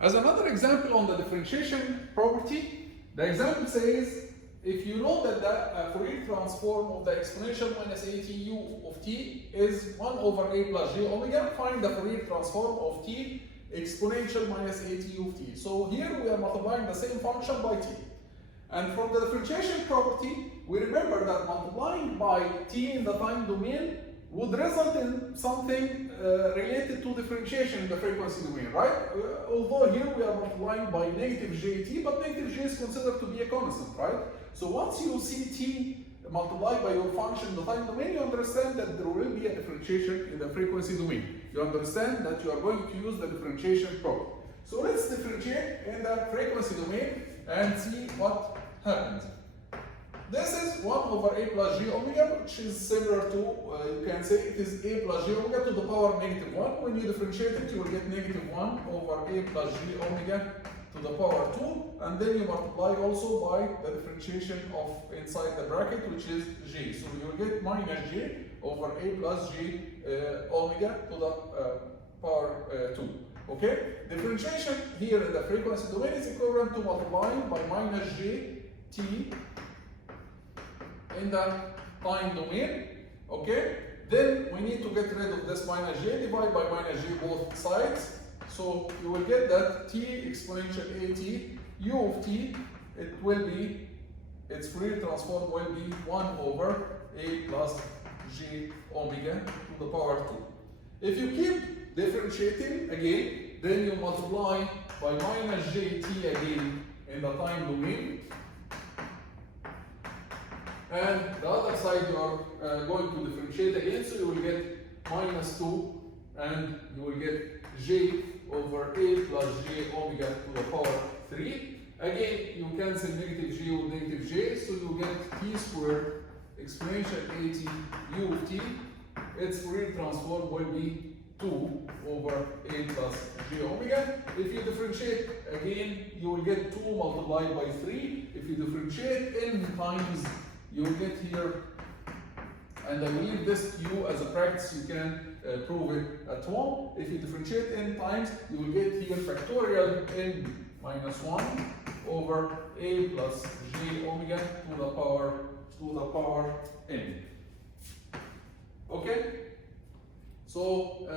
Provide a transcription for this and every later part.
As another example on the differentiation property, the example says if you know that the Fourier transform of the exponential minus atu of t is 1 over a plus j omega, find the Fourier transform of t exponential minus atu of t. So here we are multiplying the same function by t. And from the differentiation property, we remember that multiplying by t in the time domain would result in something related to differentiation in the frequency domain, right? Although here we are multiplying by negative jt, but negative j is considered to be a constant, right? So once you see t multiplied by your function in the time domain, you understand that there will be a differentiation in the frequency domain. You understand that you are going to use the differentiation property. So let's differentiate in the frequency domain and see what happens. This is 1 over a plus j omega, which is similar to, you can say it is a plus j omega to the power negative 1. When you differentiate it, you will get negative 1 over a plus j omega to the power 2, and then you multiply also by the differentiation of inside the bracket, which is j. So you will get minus j over a plus j omega to the power 2. Okay? Differentiation here in the frequency domain is equivalent to multiplying by minus j t in the time domain. Okay? Then we need to get rid of this minus j, divide by minus j both sides. So you will get that t exponential at u of t, it will be, its Fourier transform will be 1 over a plus j omega to the power 2. If you keep differentiating again, then you multiply by minus jt again in the time domain. And the other side you are going to differentiate again, so you will get minus 2 and you will get j over a plus j omega to the power 3. Again, you cancel negative j with negative j, so you get t squared exponential at u of t. Its Fourier transform will be 2 over a plus j omega. If you differentiate again, you will get 2 multiplied by 3. If you differentiate n times, you will get here, and I will leave this to you as a practice, you can prove it at home. If you differentiate n times, you will get here factorial n minus 1 over a plus j omega to the power n. Okay? So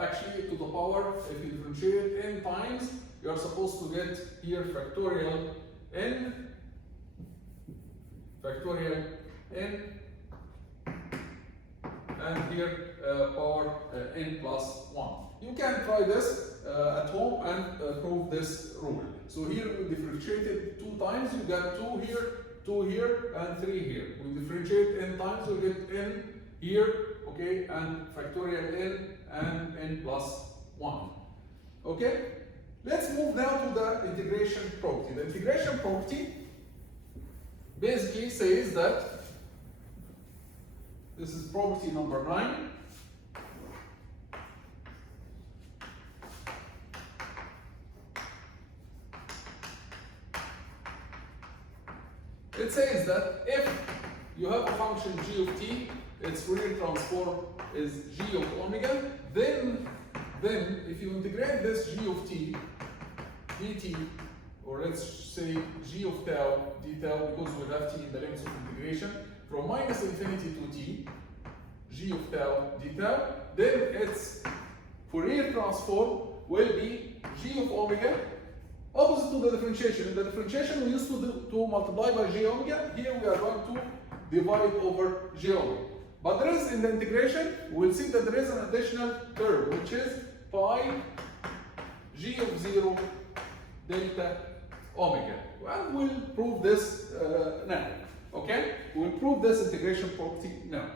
actually to the power, if you differentiate n times, you are supposed to get here factorial n and here power n plus 1. You can try this at home and prove this rule. So here we differentiated 2 times, you got 2 here, and 3 here. We differentiate n times, we get n here, okay, and factorial n and n plus 1. Okay? Let's move now to the integration property. The integration property basically says that this is property number 9. It says that if you have a function g of t, its Fourier transform is g of omega, then if you integrate this g of t dt, or let's say g of tau d tau, because we have t in the limits of integration, from minus infinity to t, g of tau d tau, then its Fourier transform will be g of omega, opposite to the differentiation. In the differentiation we used to multiply by j omega, here we are going to divide over j omega. But there is, in the integration, we'll see that there is an additional term, which is pi g of 0 delta omega. And we'll prove this now. Okay? We'll prove this integration property now.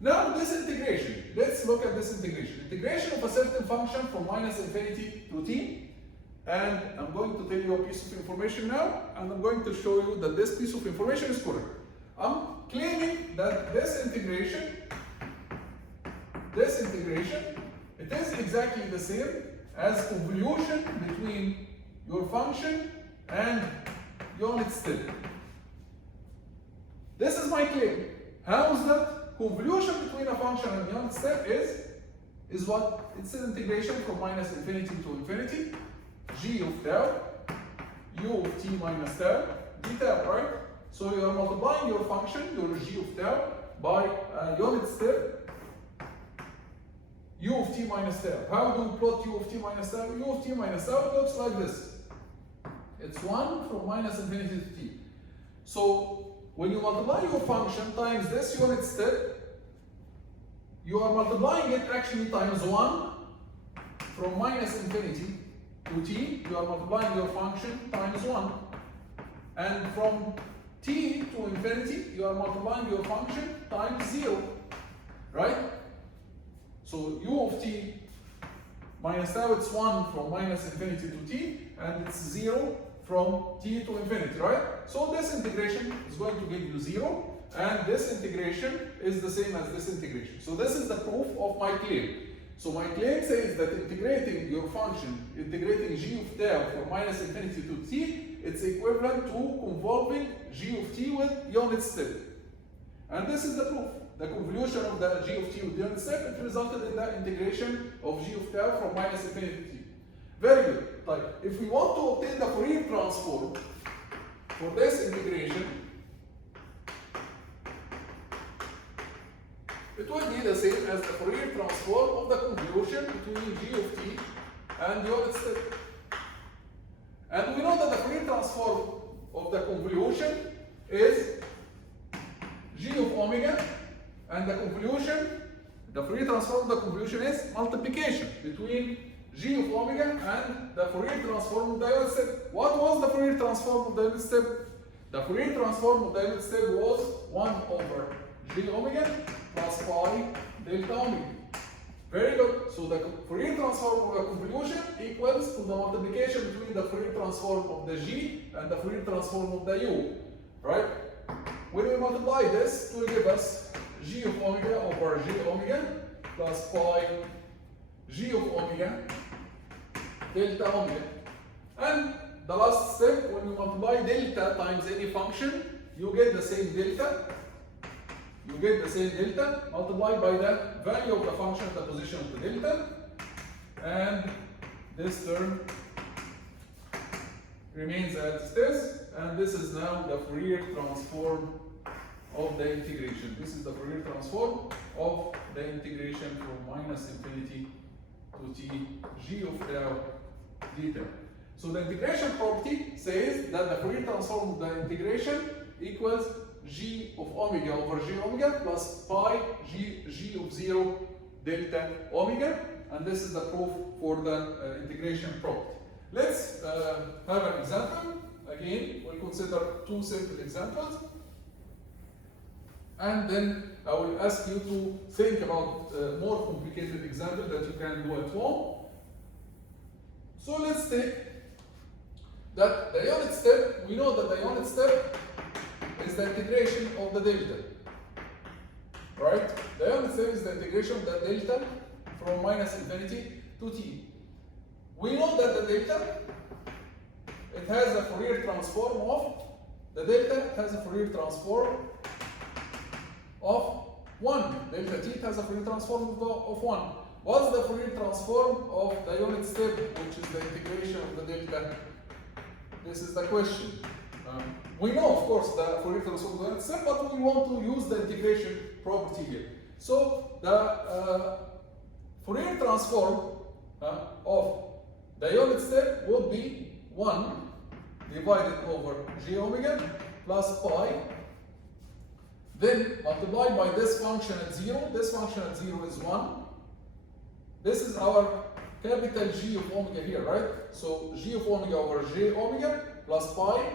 Now this integration, let's look at this integration. Integration of a certain function from minus infinity to t. And I'm going to tell you a piece of information now, and I'm going to show you that this piece of information is correct. I'm claiming that this integration, it is exactly the same as convolution between your function and unit step. This is my claim. How is that? Convolution between a function and unit step is what? It's an integration from minus infinity to infinity. g of tau, u of t minus tau, d tau, right? So you are multiplying your function, your g of tau, by unit step u of t minus tau. How do we plot u of t minus tau? U of t minus tau looks like this. It's 1 from minus infinity to t. So when you multiply your function times this unit step, you are multiplying it actually times 1 from minus infinity to t. You are multiplying your function times 1. And from t to infinity, you are multiplying your function times 0. Right? So u of t minus tau, it's 1 from minus infinity to t, and it's 0 from t to infinity, right? So this integration is going to give you 0, and this integration is the same as this integration. So this is the proof of my claim. So my claim says that integrating your function, integrating g of tau from minus infinity to t, it's equivalent to convolving g of t with unit step. And this is the proof. The convolution of the g of t with unit step, it resulted in the integration of g of tau from minus infinity to t. Very good. Like, if we want to obtain the Fourier transform for this integration, it will be the same as the Fourier transform of the convolution between g of t and unit step. And we know that the Fourier transform of the convolution is g of omega, and the convolution, the Fourier transform of the convolution is multiplication between g of omega and the Fourier transform of the unit step. What was the Fourier transform of the unit step? The Fourier transform of the unit step was 1 over g omega plus pi delta omega. Very good. So the Fourier transform of the convolution equals to the multiplication between the Fourier transform of the g and the Fourier transform of the u. Right? When we multiply this, it will give us g of omega over g omega plus pi g of omega delta omega. And the last step, when you multiply delta times any function, you get the same delta. You get the same delta multiplied by the value of the function at the position of the delta. And this term remains as it is. And this is now the Fourier transform of the integration. This is the Fourier transform of the integration from minus infinity to t g of tau d. So the integration property says that the Fourier transform of the integration equals g of omega over g omega plus pi g of 0 delta omega, and this is the proof for the integration property. Let's have an example. Again, we'll consider two simple examples, and then I will ask you to think about more complicated example that you can do at home. So let's take that the unit step, we know that the unit step is the integration of the delta, right? The unit step is the integration of the delta from minus infinity to t. We know that the delta, it has a Fourier transform of, the delta has a Fourier transform of 1. Delta t has a Fourier transform of 1. What's the Fourier transform of the unit step, which is the integration of the delta? This is the question. We know, of course, the Fourier transform of the unit step, but we want to use the integration property here. So the Fourier transform of the unit step would be 1 divided over g omega plus pi, then multiplied by this function at 0. This function at 0 is 1. This is our capital G of omega here, right? So g of omega over j omega plus pi,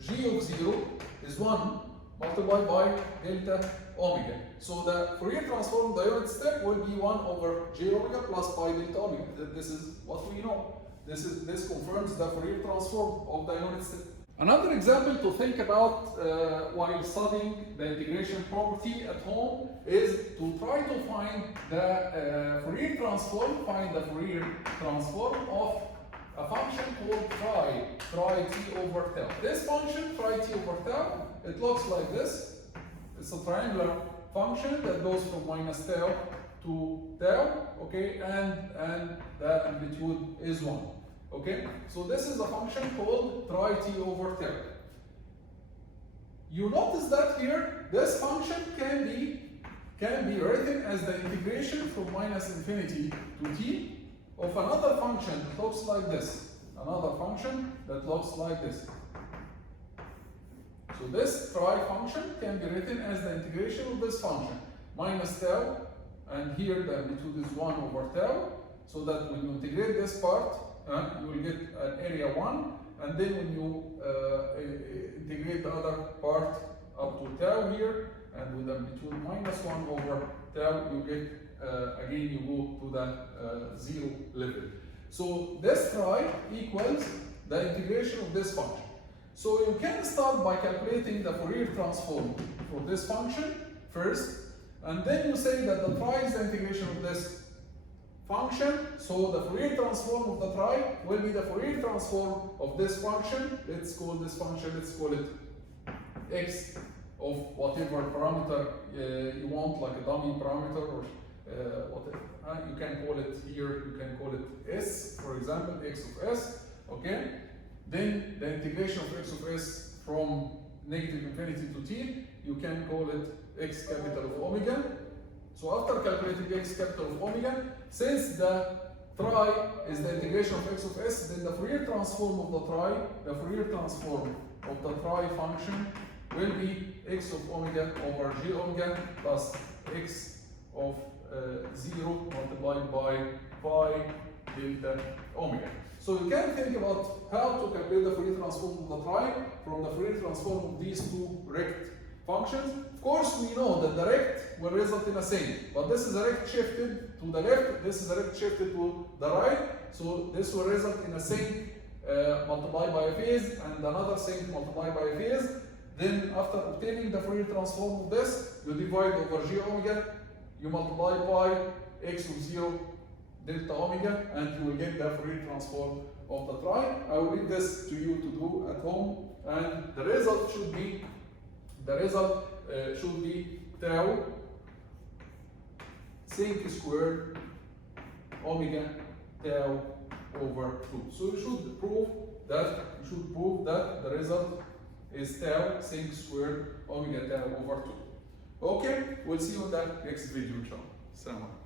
g of 0 is 1 multiplied by delta omega. So the Fourier transform of the unit step will be 1 over j omega plus pi delta omega. This is what we know. This confirms the Fourier transform of the unit step. Another example to think about while studying the integration property at home is to try to find the Fourier transform, find the Fourier transform of a function called phi t over tau. This function, phi t over tau, it looks like this. It's a triangular function that goes from minus tau to tau, okay, and the amplitude is 1. Okay, so this is a function called tri-t over tau. You notice that here, this function can be written as the integration from -infinity to t of another function that looks like this. Another function that looks like this. So this tri function can be written as the integration of this function minus tau, and here the amplitude is 1 over tau, so that when you integrate this part, you will get an area 1, and then when you integrate the other part up to tau here, and with amplitude minus 1 over tau, you get, again, you go to the 0 level. So this tri equals the integration of this function. So you can start by calculating the Fourier transform for this function first, and then you say that the tri is the integration of this function. So the Fourier transform of the tri will be the Fourier transform of this function. Let's call this function, let's call it x of whatever parameter you want, like a dummy parameter or whatever. You can call it here, you can call it s, for example, x of s, okay? Then the integration of x of s from -infinity to t, you can call it x capital of omega. So after calculating x capital of omega, since the tri is the integration of x of s, then the Fourier transform of the tri, the Fourier transform of the tri function will be x of omega over j omega plus x of 0 multiplied by pi delta omega. So you can think about how to calculate the Fourier transform of the tri from the Fourier transform of these two rect functions. Of course, we know that the rect will result in a sine, but this is a rect shifted to the left, this is a rect shifted to the right, so this will result in a sine multiplied by a phase and another sine multiplied by a phase. Then after obtaining the Fourier transform of this, you divide over j omega, you multiply pi x of 0 delta omega, and you will get the Fourier transform of the tri. I will leave this to you to do at home, and the result should be tau sinc squared omega tau over 2. So you should prove that the result is tau sinc squared omega tau over 2. Okay, we'll see you in the next video, inshallah. Assalamu alaikum.